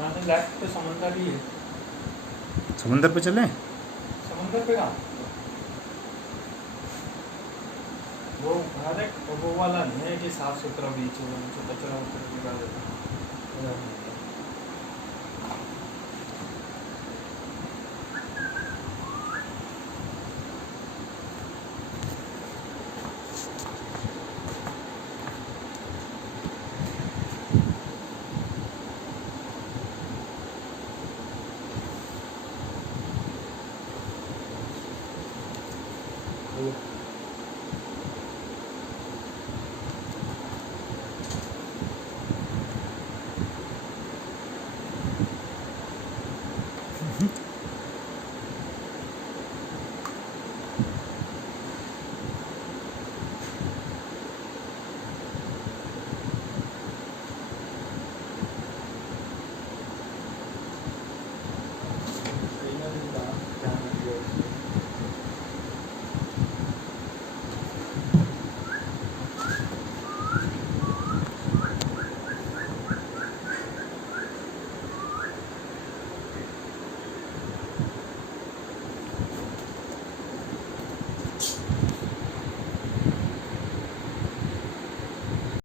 यहाँ से लेफ्ट पे समंदर ही है। समंदर पे चलें? समंदर पे कहाँ? वो घर है, वो वाला नहीं है कि साफ सुथरा बीच हो जो कचरा उचरा निकाल देता है।